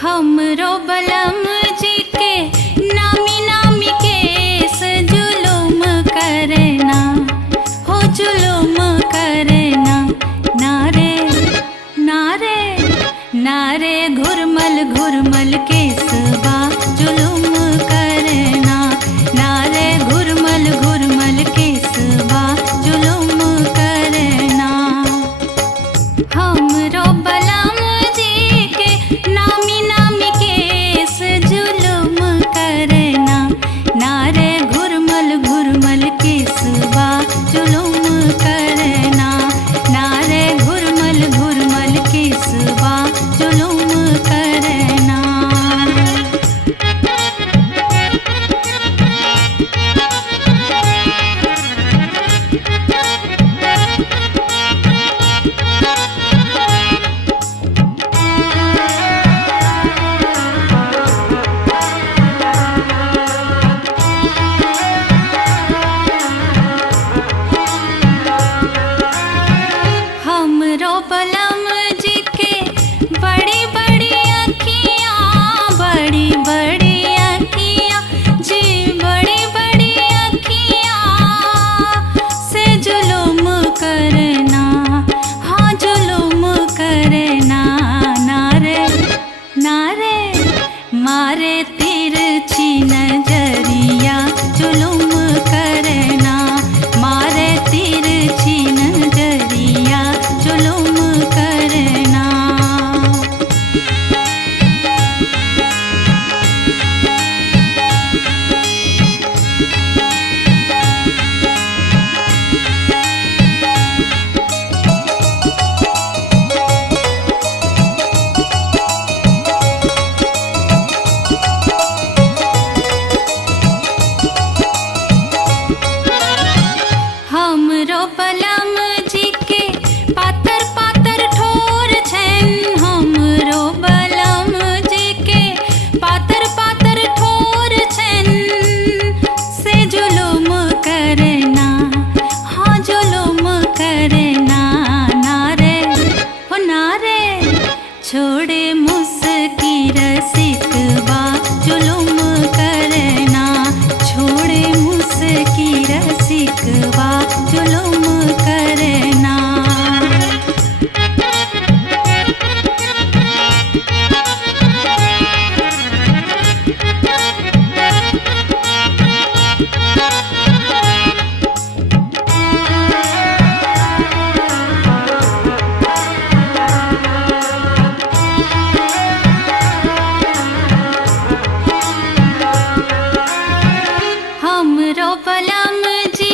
हमरो बलम जी के नामी नामी केस जुलुम करना, हो जुलुम करना। नारे नारे नारे घुरमल घुरमल केसबा जुलुम करना, नारे घुरमल घुरमल केसबा जुलुम करना। हमरो बलम जी के नामी नामी केस जुलुम करना, नारे घुरमल घुरमल केसबा जुलुम करना, नारे घुरमल घुरमल केसबा जुलुम करना। हमरो बलम जी के बड़ी बड़ी अखियाँ, बड़ी बड़ी अखियाँ जी, बड़ी बड़ी अखियाँ से जुलुम करना, हाँ जुलुम करना। नारे नारे मारे तिरछी नजरिया जुलुम करना, मारे तिरछी नजरिया जुलुम करना। हमरो बलम जी के पातर पातर ठोर छन, हमरो बलम जी के पातर पातर ठोर छन से जुलुम करना, हाँ जुलुम करना। नारे हो नारे छोड़े मुस्की रसिकबा जुलुम करना, छोड़े मुस्की रसिकबा जुलुम करना। हमरो बलम जी